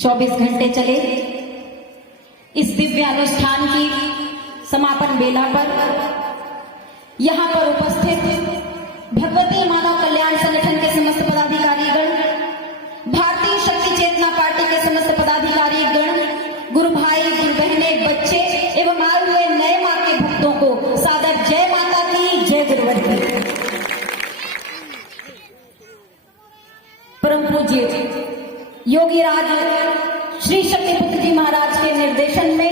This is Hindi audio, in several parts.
24 घंटे चले इस दिव्य अनुष्ठान की समापन बेला पर यहाँ पर उपस्थित भगवती मानव कल्याण संगठन के समस्त पदाधिकारीगण, भारतीय शक्ति चेतना पार्टी के समस्त पदाधिकारीगण, गुरु भाई, गुरु बहने, बच्चे एवं आए हुए नए माँ के भक्तों को सादर जय माता की, जय गुरुवर की। परम पूज्य योगी राज श्री शक्तिपुत्र जी महाराज के निर्देशन में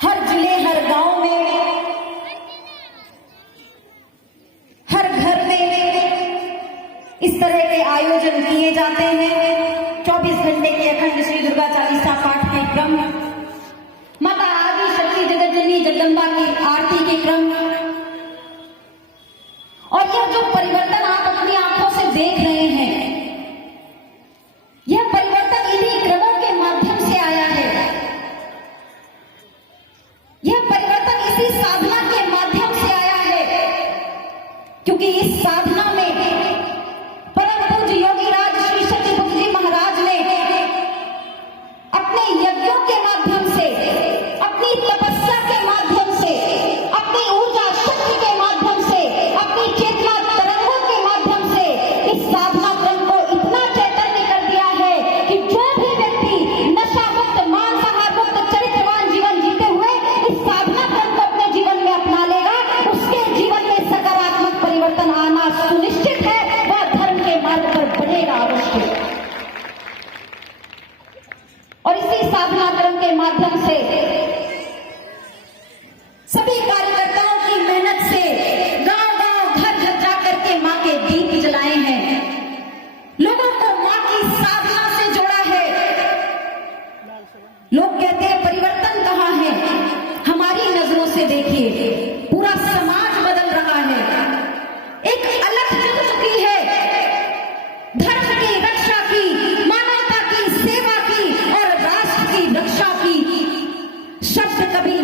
हर जिले, हर गांव में, हर घर में इस तरह के आयोजन किए जाते हैं। 24 घंटे के अखंड श्री दुर्गा चालीसा पाठ के क्रम, माता आदि शक्ति जगत जननी जगदम्बा की आरती के क्रम, और यह जो परिवर्तन आप अपनी आंखों से देख रहे हैं, यह परिवर्तन इन्हीं क्रमों के माध्यम से आया है। यह परिवर्तन इसी साधना के माध्यम से आया है, क्योंकि इस साधना में परम पूज्य योगी राज श्री शक्तिपुत्र जी महाराज ने अपने यज्ञों के माध्यम से, अपनी तपस्या के माध्यम से, अपनी ऊर्जा शक्ति के माध्यम से, अपनी चेतना तरंगों के माध्यम से इस साधना क्रम को इतना चैतन्य कर दिया है कि जो भी व्यक्ति नशा मुक्त, मांसाहार मुक्त, चरित्रवान जीवन जीते हुए इस साधना क्रम को अपने जीवन में अपना लेगा, उसके जीवन में सकारात्मक परिवर्तन आना सुनिश्चित है। वह धर्म के मार्ग पर बढ़ेगा अवश्य। और इसी साधना क्रम के माध्यम से सभी कार्यकर्ताओं की मेहनत से गांव-गांव, घर-घर जाकर के मां के दीप जलाए हैं, लोगों को मां की साधना से जोड़ा है। लोग कहते हैं परिवर्तन कहां है? हमारी नजरों से देखिए, पूरा समाज बदल रहा है। एक अलख जग चुकी है धर्म की रक्षा की, मानवता की सेवा की और राष्ट्र की रक्षा की। शब्द कभी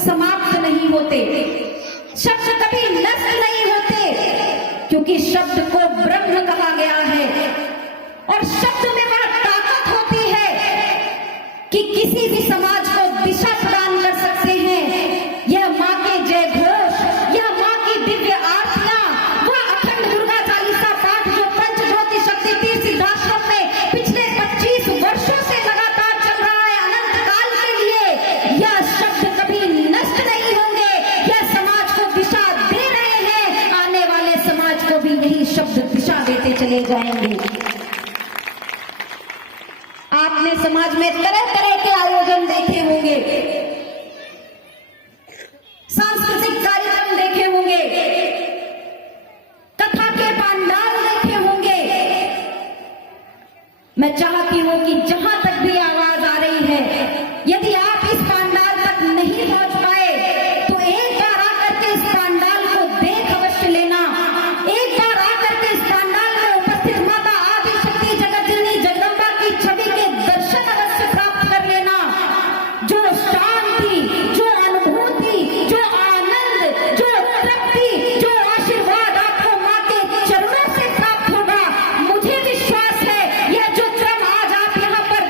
समाप्त नहीं होते, शब्द कभी नष्ट नहीं होते, क्योंकि शब्द को ब्रह्म कहा गया है। और शब्द में वह ताकत होती है कि किसी भी समाज को दिशा प्रदान कर सकते हैं। यह मां के जय घोष, यह मां की दिव्य आरतियां, वह अखंड दुर्गा चालीसा पाठ जो पंचज्योति शक्ति तीर्थ सिद्धाश्रम में पिछले 25 वर्षों से लगातार चल रहा है, अनंत काल के लिए, यह शब्द कभी नष्ट नहीं होंगे। यह समाज को दिशा दे रहे हैं, आने वाले समाज को भी यही शब्द दिशा देते चले जाएंगे। आपने समाज में तरह तरह के आयोजन देखे होंगे, सांस्कृतिक कार्यक्रम देखे होंगे, कथा के पंडाल देखे होंगे। मैं चाहती हूं कि जहां तक भी आवाज आ रही है, यदि आप इस पंडाल तक नहीं पहुंच पाए तो एक बार आकर के इस पंडाल को देख अवश्य लेना। एक बार आकर के इस पंडाल में उपस्थित माता आदि शक्ति जगत जननी जगदम्बा की छवि के दर्शन अवश्य प्राप्त कर लेना। जो शांति, जो अनुभूति, जो आनंद, जो तृप्ति, जो आशीर्वाद आपको मां के चरणों से प्राप्त होगा, मुझे विश्वास है यह जो क्रम आज आप यहाँ पर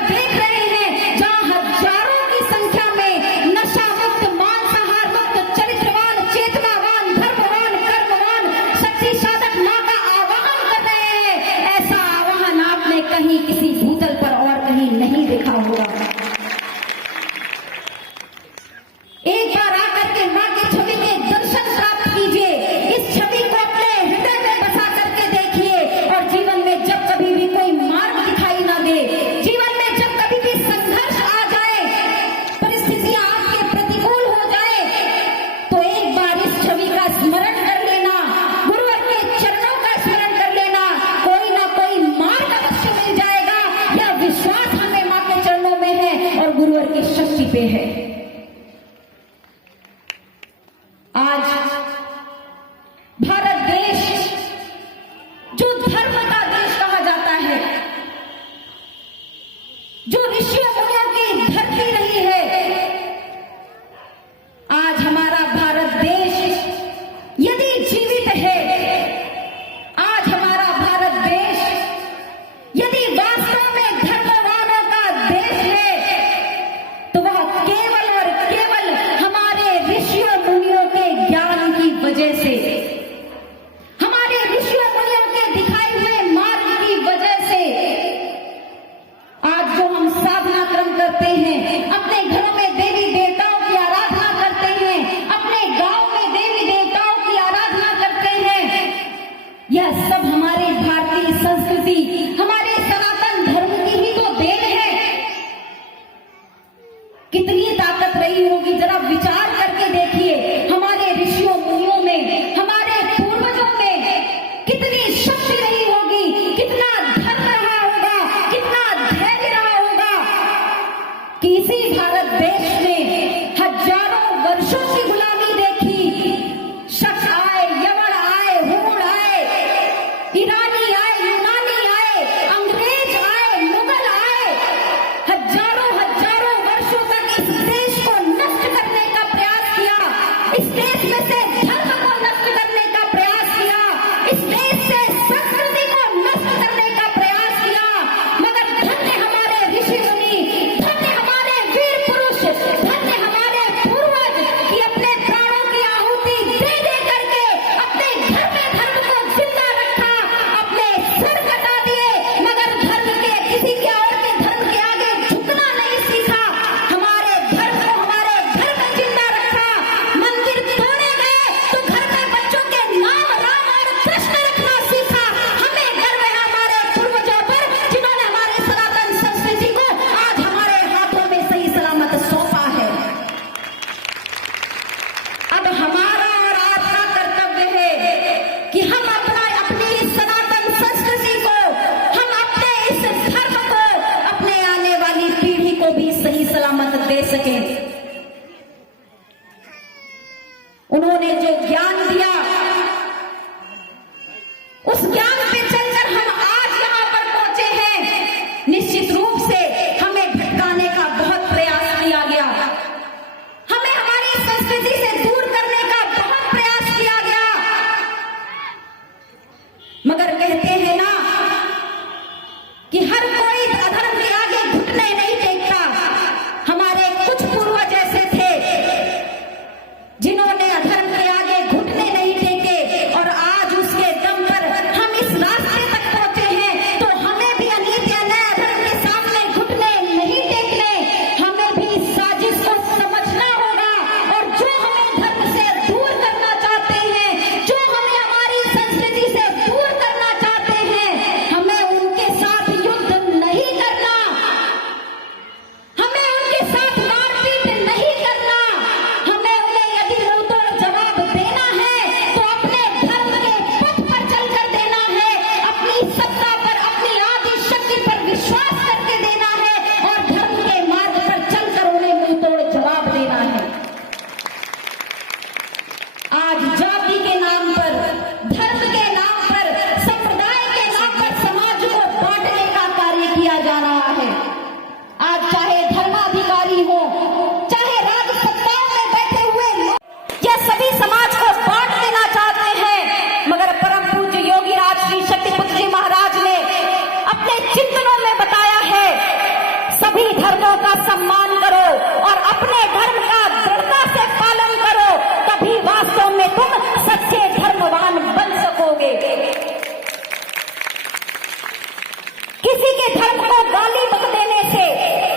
सम्मान करो और अपने धर्म का दृढ़ता से पालन करो, तभी वास्तव में तुम सच्चे धर्मवान बन सकोगे। किसी के धर्म को गाली बक देने से,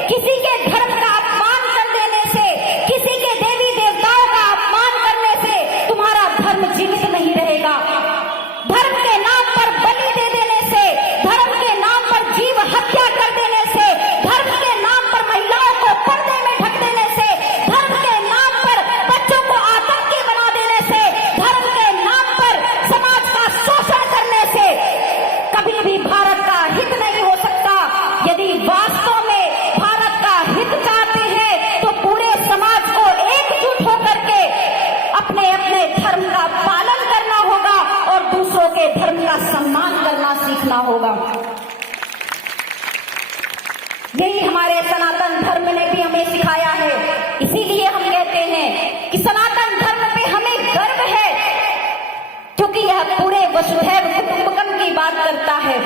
किसी के धर्म का अपमान कर देने से, किसी के देवी देवताओं का अपमान करने से तुम्हारा धर्म जीवित नहीं रहेगा। धर्म के नाम पर बलि दे देने से, धर्म के नाम पर जीव हत्या कर देने से, धर्म के नाम पर महिलाओं को पर्दे में ढक देने से, धर्म के नाम पर बच्चों को आतंकी बना देने से, धर्म के नाम पर समाज का शोषण करने से कभी भी भारत का हित नहीं हो सकता। यदि वास्तव में भारत का हित चाहते हैं तो पूरे समाज को एकजुट होकर के अपने अपने धर्म का पालन करना होगा और दूसरों के धर्म का सम्मान करना सीखना होगा। यही हमारे सनातन धर्म ने भी हमें सिखाया है। इसीलिए हम कहते हैं कि सनातन धर्म पे हमें गर्व है, क्योंकि यह पूरे वसुधैव कुटुंबकम की बात करता है।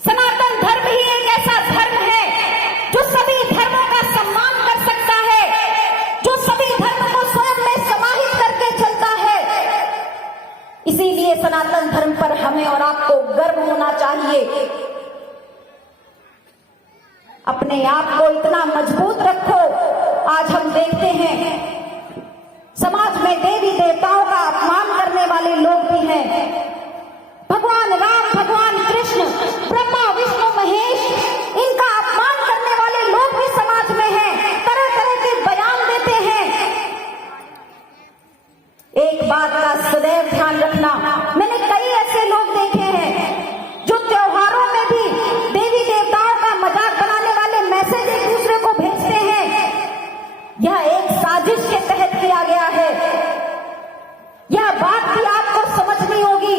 सनातन धर्म ही एक ऐसा धर्म है जो सभी धर्मों का सम्मान कर सकता है, जो सभी धर्म को स्वयं में समाहित करके चलता है। इसीलिए सनातन धर्म पर हमें और आपको गर्व होना चाहिए। अपने आप को इतना मजबूत रखो। आज हम देखते हैं समाज में देवी देवताओं का अपमान करने वाले लोग भी हैं। भगवान राम, भगवान कृष्ण, ब्रह्मा विष्णु महेश, इनका अपमान करने वाले लोग भी समाज में हैं, तरह तरह के बयान देते हैं। एक बात का सदैव ध्यान रखना, मैंने कई ऐसे लोग देखे हैं जो त्योहारों में भी देवी देवताओं का मजाक बनाने वाले मैसेज एक दूसरे को भेजते हैं। यह एक साजिश के तहत किया गया है। यह बात भी आपको समझनी होगी।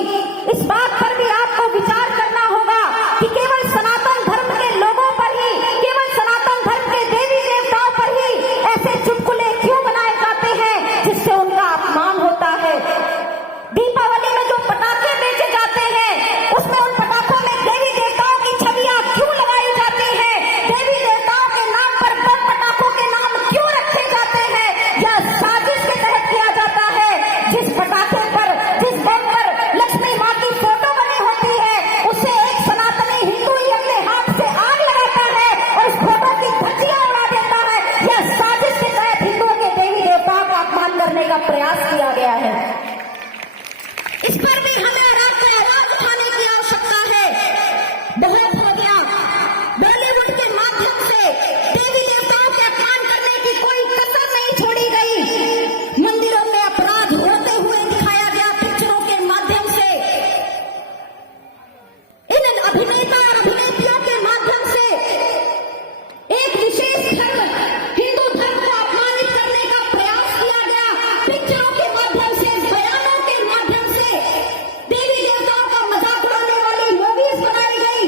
इस बात पर भी आपको विचार करना होगा कि केवल सनातन धर्म के लोगों पर ही, केवल सनातन धर्म के देवी देवताओं पर ही ऐसे चुटकुले क्यों बनाए जाते हैं जिससे उनका अपमान होता है। दीपावली में जो पटाखे बेचे जाते हैं उसमें उन पटाखों में देवी देवताओं की छवियां क्यों लगाई जाती हैं? देवी देवताओं के नाम पर बम पटाखों के नाम क्यों रखे जाते हैं? यह साजिश के तहत किया जाता है। जिस पटाखे पर, जिस बम पर लक्ष्मी माँ की फोटो बनी होती है, उसे एक सनातनी हिंदू ही अपने हाथ से आग लगाता है और उस फोटो की धज्जियां उड़ा देता है। यह साजिश के तहत हिंदुओं के देवी देवताओं का अपमान करने का प्रयास किया गया है। इस पर भी हमें और आपको आवाज उठाने की आवश्यकता है। बहुत हो गया। बॉलीवुड के माध्यम से देवी देवताओं के अपमान करने की कोई कसर नहीं छोड़ी गई। मंदिरों में अपराध होते हुए दिखाया गया पिक्चरों के माध्यम से। इन अभिनेता और अभिनेत्रियों के माध्यम से एक विशेष धर्म, हिंदू धर्म को अपमानित करने का प्रयास किया गया। पिक्चरों के माध्यम से, बयानों के माध्यम से देवी देवताओं का मजाक उड़ाने वाली मूवीज बनाई गई।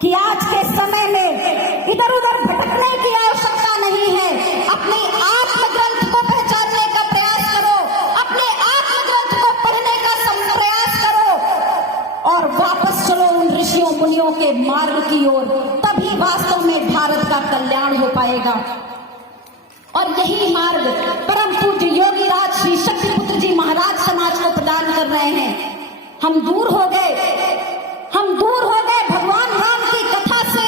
कि आज के समय में इधर उधर भटकने की आवश्यकता नहीं है। अपने आत्मग्रंथ को पहचानने का प्रयास करो, अपने आत्मग्रंथ को पढ़ने का प्रयास करो और वापस चलो उन ऋषियों मुनियों के मार्ग की ओर। तभी वास्तव में भारत का कल्याण हो पाएगा। और यही मार्ग परम पूज्य योगी राज श्री शक्तिपुत्र जी महाराज समाज को प्रदान कर रहे हैं। हम दूर हो गए भगवान राम की कथा से,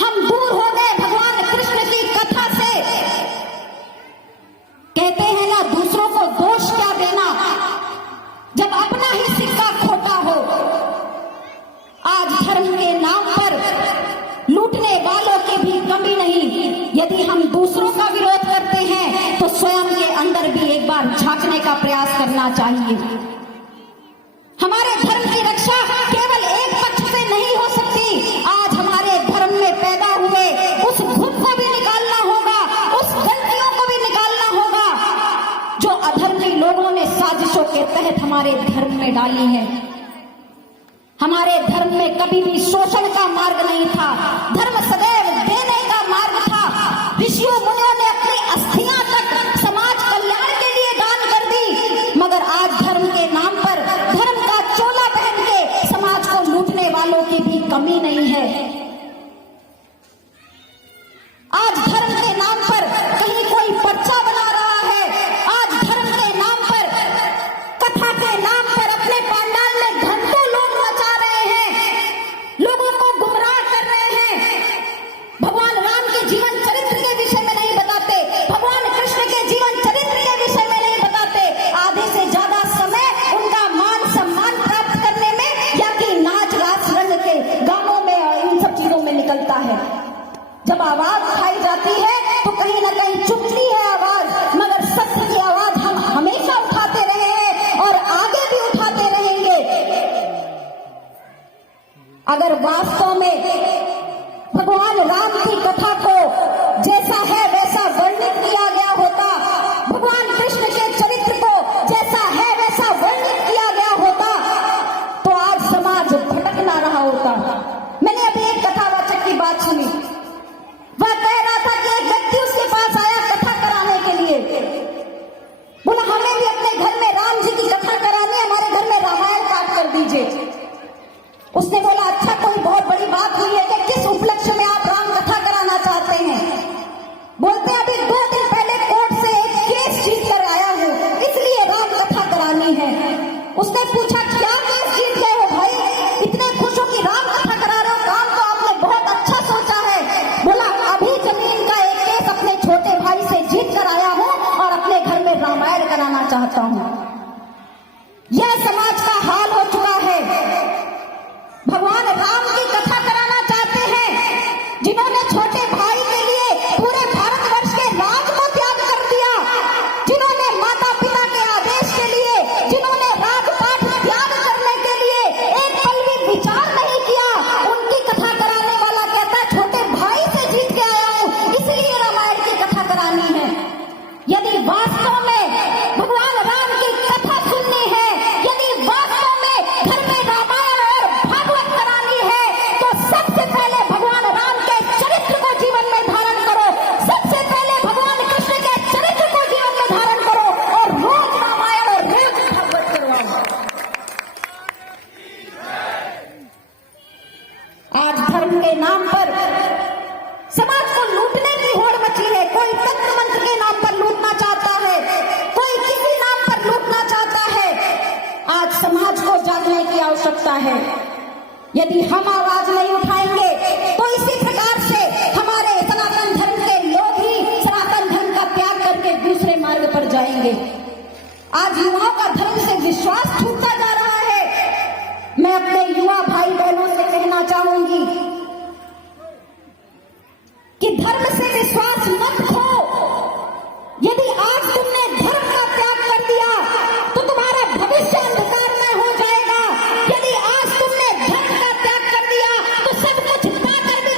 हम दूर हो गए भगवान कृष्ण की कथा से। कहते हैं ना, दूसरों को दोष क्या देना जब अपना ही सिक्का खोटा हो। आज धर्म के नाम पर लूटने वालों की भी कमी नहीं। यदि हम दूसरों का विरोध करते हैं तो स्वयं के अंदर भी एक बार झांकने का प्रयास करना चाहिए। हमारे धर्म की रक्षा केवल एक पक्ष से नहीं हो सकती। आज हमारे धर्म में पैदा हुए उस खुद को भी निकालना होगा, उस गलतियों को भी निकालना होगा जो अधर्मी लोगों ने साजिशों के तहत हमारे धर्म में डाली है। हमारे धर्म में कभी भी शोषण का मार्ग नहीं था, धर्म सदैव देने का मार्ग था। ऋषियों मुनियों ने अपनी अस्थियां तक समाज कल्याण के लिए दान कर दी, मगर आज धर्म के नाम पर धर्म का चोला पहन के समाज को लूटने वालों की भी कमी नहीं है। आज धर्म के नाम पर कहीं कोई पर्चा बना रहा है, आज धर्म के नाम पर, कथा के नाम पर अपने पंडाल में घंटों लोग नचा रहे हैं, लोगों को गुमराह कर रहे हैं। भगवान राम के जीवन चरित्र के विषय में नहीं बताते, भगवान कृष्ण के जीवन चरित्र के विषय में नहीं बताते। आधे से ज्यादा समय उनका मान सम्मान प्राप्त करने में या कि नाच रास रंग के गानों में और इन सब चीजों में निकलता है। जब आवाज उठाई जाती है तो कहीं ना कहीं चुपती है आवाज, मगर सत्य की आवाज हम हमेशा उठाते रहे हैं और आगे भी उठाते रहेंगे। अगर वास्तव में भगवान राम की कथा को जैसा है वैसा वर्णित किया गया होता, भगवान कृष्ण के चरित्र को जैसा है वैसा वर्णित किया गया होता, तो आज समाज भटक ना रहा होता। मैंने अभी एक कथावाचक की बात सुनी। वह कह रहा था कि एक व्यक्ति उसके पास आया कथा कराने के लिए, बोला हमें भी अपने घर में राम जी की कथा करानी है, हमारे घर में रामायण पाठ कर दीजिए। उसने बोला अच्छा, कोई बहुत बड़ी बात हुई है कि किस उपलक्ष्य में आप राम कथा कराना चाहते हैं? बोलते अभी 2 दिन पहले कोर्ट से एक केस जीत कर आया हूं, इसलिए राम कथा करानी है। उसने पूछा क्या केस जीत गए हो भाई, इतने खुश हो कि राम कथा करा रहे हो, काम तो आपने बहुत अच्छा सोचा है। बोला अभी जमीन का एक केस अपने छोटे भाई से जीत कर आया हूं और अपने घर में रामायण कराना चाहता हूं। यह समाज का हाल हो चुका है। भगवान राम की कथा कराना चाहते हैं जिन्होंने छोटे भाई के लिए पूरे भारतवर्ष के राज को त्याग कर दिया, जिन्होंने माता पिता के आदेश के लिए, जिन्होंने राजपाट त्याग करने के लिए एक पल भी विचार नहीं किया, उनकी कथा कराने वाला कहता है छोटे भाई से जीत के आया हूं, इसलिए रामायण की कथा करानी है। यदि वास्तव में भगवान राम की कथा सुननी है, यदि वास्तव में घर में रामायण और भागवत करानी है, तो सबसे पहले भगवान राम के चरित्र को जीवन में धारण करो, सबसे पहले भगवान कृष्ण के चरित्र को जीवन में धारण करो और रोज रामायण और रोज भागवत करवाओ। आज धर्म के नाम पर समाज को लूटने की होड़ मची है। कोई तंत्र मंत्र के नाम पर लूटना चाहता है, कोई किसी नाम पर लूटना चाहता है। आज समाज को जागने की आवश्यकता है। यदि हम आवाज नहीं उठाएंगे तो इसी प्रकार से हमारे सनातन धर्म के लोग ही सनातन धर्म का त्याग करके दूसरे मार्ग पर जाएंगे। आज युवाओं का धर्म से विश्वास छूटता जा रहा है। मैं अपने युवा भाई बहनों से कहना चाहूंगी कि धर्म से विश्वास मत खो। यदि आज तुमने धर्म का त्याग कर दिया तो तुम्हारा भविष्य अंधकार में हो जाएगा। यदि आज तुमने धर्म का त्याग कर दिया तो सब कुछ पाकर भी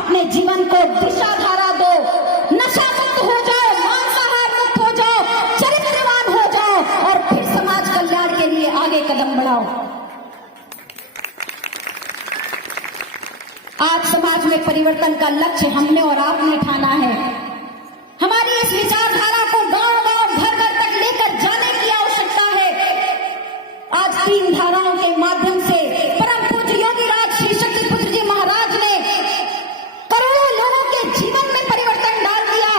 अपने जीवन को दिशा धारा दो, नशा मुक्त हो जाओ, मांसाहार मुक्त हो जाओ, चरित्रवान हो जाओ और फिर समाज कल्याण के लिए आगे कदम बढ़ाओ। आज समाज में परिवर्तन का लक्ष्य हमने और आपने ठाना है। हमारी इस विचारधारा को गांव-गांव, घर-घर तक लेकर जाने की आवश्यकता है। आज 3 धाराओं के माध्यम से परम पूज्य योगीराज श्री शक्तिपुत्र जी महाराज ने करोड़ों लोगों के जीवन में परिवर्तन डाल दिया।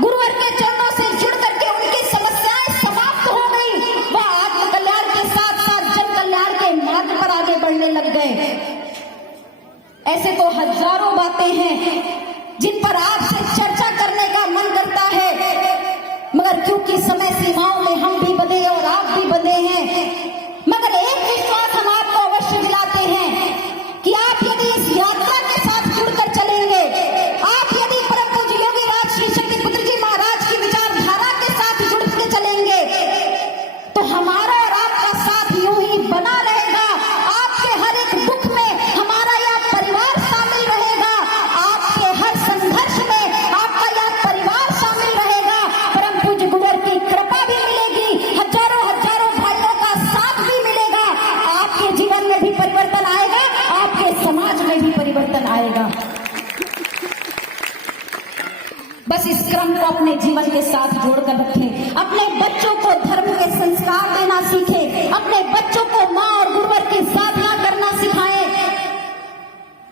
गुरुवर के चरणों से जुड़ करके उनकी समस्याएं समाप्त हो गई। वह आत्म कल्याण के साथ साथ जन कल्याण के मार्ग पर आगे बढ़ने लग गए। ऐसे तो हजारों बातें हैं जिन पर आपसे चर्चा करने का मन करता है, मगर क्योंकि समय सीमाओं में हम भी बंधे और आप भी बंधे हैं, मगर एक विश्वास हम आपको अवश्य दिलाते हैं कि आप यदि इस यात्रा के साथ जुड़कर चलेंगे, आप यदि परम पूज्य योगीराज श्री शक्तिपुत्र जी महाराज की विचारधारा के साथ जुड़ के चलेंगे, तो हमारा और आपका साथ यूं ही बना रहेगा। आपके हर एक दुख में हमारा यह परिवार शामिल रहेगा, आपके हर संघर्ष में आपका यह परिवार शामिल रहेगा। परम पूज्य गुरुवर की कृपा भी मिलेगी, हजारों हजारों भाइयों का साथ भी मिलेगा। आपके जीवन में भी परिवर्तन आएगा, आपके समाज में भी परिवर्तन आएगा। बस इस क्रम को अपने जीवन के साथ जोड़कर रखें। अपने बच्चों को धर्म के संस्कार देना सीखें, अपने बच्चों को मां और गुरुवर की साधना करना सिखाएं,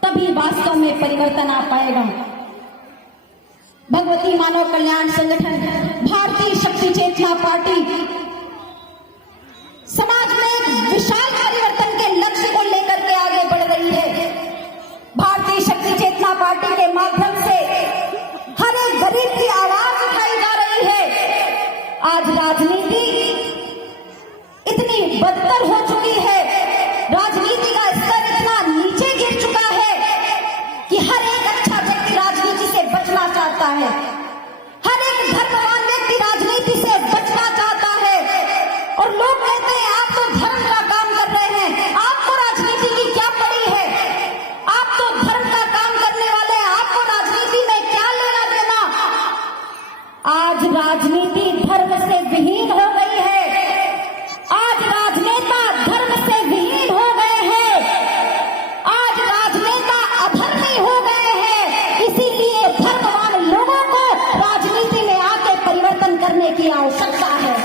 तभी वास्तव में परिवर्तन आ पाएगा। भगवती मानव कल्याण संगठन, भारतीय शक्ति चेतना पार्टी समाज में एक विशाल परिवर्तन के लक्ष्य को लेकर के आगे बढ़ रही है। भारतीय शक्ति चेतना पार्टी के माध्यम से हर एक गरीब की आवाज उठाई जा रही है। आज राजनीति इतनी बदतर हो चुकी है, राजनीति का स्तर इतना नीचे गिर चुका है कि हर एक अच्छा व्यक्ति राजनीति से बचना चाहता है, हर एक धर्मवान व्यक्ति राजनीति से बचना चाहता है। और लोग कहते हैं आप तो धर्म का काम कर रहे हैं, आपको राजनीति की क्या पड़ी है, आप तो धर्म का काम करने वाले हैं, आपको राजनीति में क्या लेना देना। आज राजनीति धर्म से विहीन हो गई है, आज राजनेता धर्म से विहीन हो गए हैं, आज राजनेता अधर्मी हो गए हैं। इसीलिए धर्मवान लोगों को राजनीति में आके परिवर्तन करने की आवश्यकता है।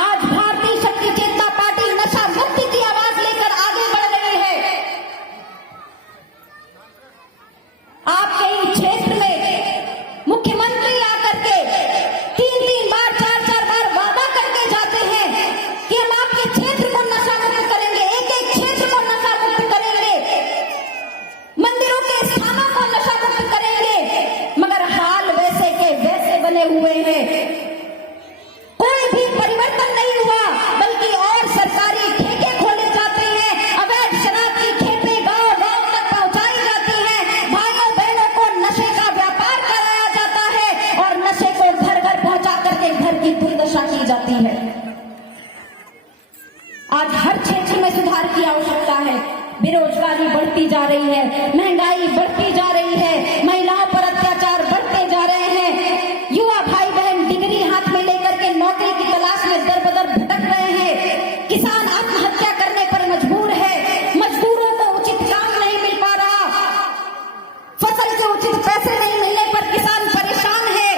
आज भारतीय शक्ति चेतना पार्टी नशा मुक्ति की आवाज लेकर आगे बढ़ रही है। आपके ही क्षेत्र में मुख्यमंत्री आकर के 3-3 बार, 4-4 बार वादा करके जाते हैं कि हम आपके क्षेत्र को नशा मुक्त करेंगे, एक-एक क्षेत्र को नशा मुक्त करेंगे, मंदिरों के स्थानों को नशा मुक्त करेंगे, मगर हाल वैसे के वैसे बने हुए हैं। कोई भी परिवर्तन नहीं हुआ, बल्कि और सरकारी ठेके खोले जाते हैं, अवैध शराब की खेपें गांव-गांव तक पहुंचाई जाती हैं, भाइयों बहनों को नशे का व्यापार कराया जाता है और नशे को घर-घर पहुंचा करके घर की दुर्दशा की जाती है। आज हर क्षेत्र में सुधार की आवश्यकता है। बेरोजगारी बढ़ती जा रही है, महंगाई बढ़ती जा रही है, महिलाओं पर अत्याचार बढ़ते जा रहे हैं, युवा भाई बहन डिग्री हाथ में लेकर के नौकरी की तलाश में दर-बदर भटक रहे हैं, किसान आत्महत्या करने पर मजबूर है, मजदूरों को उचित काम नहीं मिल पा रहा, फसल के उचित पैसे नहीं मिलने पर किसान परेशान है,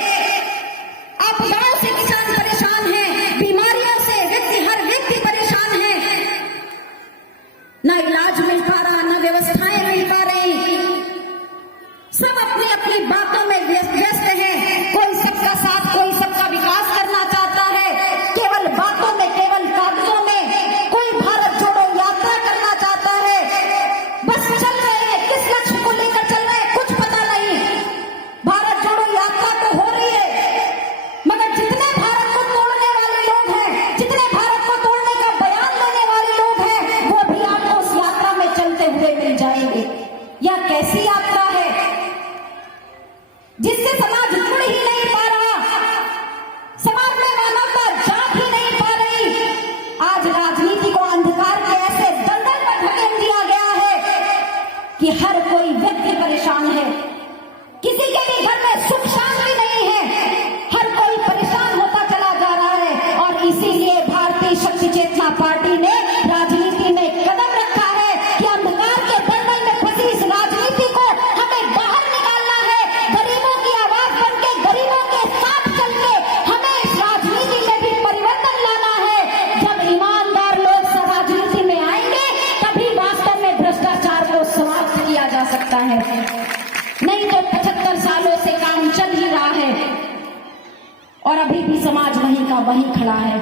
आपदाओं से किसान परेशान है, बीमारियों से हर व्यक्ति परेशान है, न इलाज मिल पा रहा, न व्यवस्थाएं मिल पा रही। कि हर कोई व्यक्ति परेशान है, किसी के भी घर में सुख शांति नहीं है, हर कोई परेशान होता चला जा रहा है। और इसीलिए भारतीय शक्ति चेतना पार्टी ने राजनीति में कदम रखा है कि अंधकार के दलदल में फंसी इस राजनीति को हमें बाहर निकालना है। गरीबों की आवाज बनके, गरीबों के साथ चल के हमें इस राजनीति में भी परिवर्तन लाना है। जब ईमानदार लोग राजनीति में आएंगे तभी वास्तव में भ्रष्टाचार को समाप्त किया जा सकता है, नहीं तो 75 सालों से काम चल ही रहा है और अभी भी समाज वहीं का वहीं खड़ा है।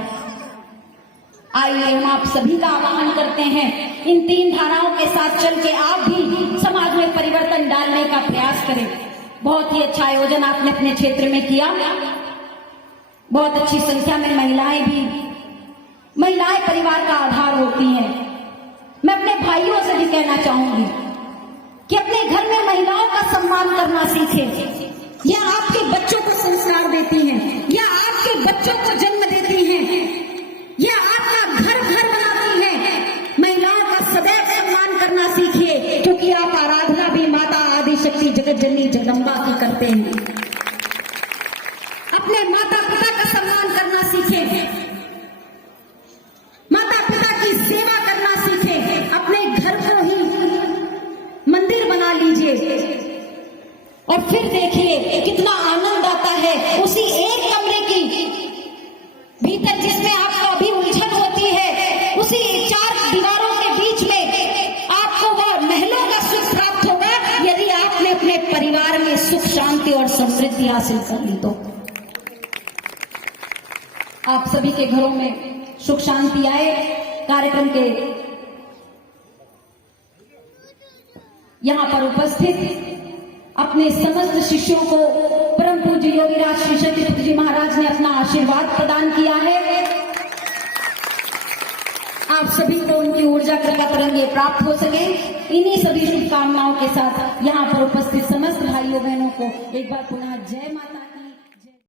आइए हम आप सभी का आह्वान करते हैं, इन 3 धाराओं के साथ चल के आप भी समाज में परिवर्तन डालने का प्रयास करें। बहुत ही अच्छा आयोजन आपने अपने क्षेत्र में किया, बहुत अच्छी संख्या में महिलाएं परिवार का आधार होती हैं। मैं अपने भाइयों से भी कहना चाहूंगी कि अपने घर में महिलाओं का सम्मान करना सीखें। या आपके बच्चों को संस्कार देती हैं, या आपके बच्चों को जन्म देती हैं, या आपका घर बनाती हैं। महिलाओं का सदैव सम्मान करना सीखिए, क्योंकि आप आराधना भी माता आदि शक्ति जगत जननी जगदम्बा की करते हैं। अपने माता पिता का सम्मान करना सीखें, माता पिता की सेवा करना सीखें, अपने घर को ही मंदिर बना लीजिए और फिर देखिए कितना आनंद आता है उसी एक कमरे की भीतर जिसमें आपको अभी उलझन होती है, उसी 4 दीवारों के बीच में आपको वो महलों का सुख प्राप्त होगा यदि आपने अपने परिवार में सुख शांति और समृद्धि हासिल कर ली। तो आप सभी के घरों में सुख शांति आए। कार्यक्रम के यहां पर उपस्थित अपने समस्त शिष्यों को परम पूज्य योगीराज श्री सत्यपुत्र जी महाराज ने अपना आशीर्वाद प्रदान किया है। आप सभी को उनकी ऊर्जा कृपा तरंगे प्राप्त हो सके, इन्हीं सभी शुभकामनाओं के साथ यहां पर उपस्थित समस्त भाइयों बहनों को एक बार पुनः जय माता।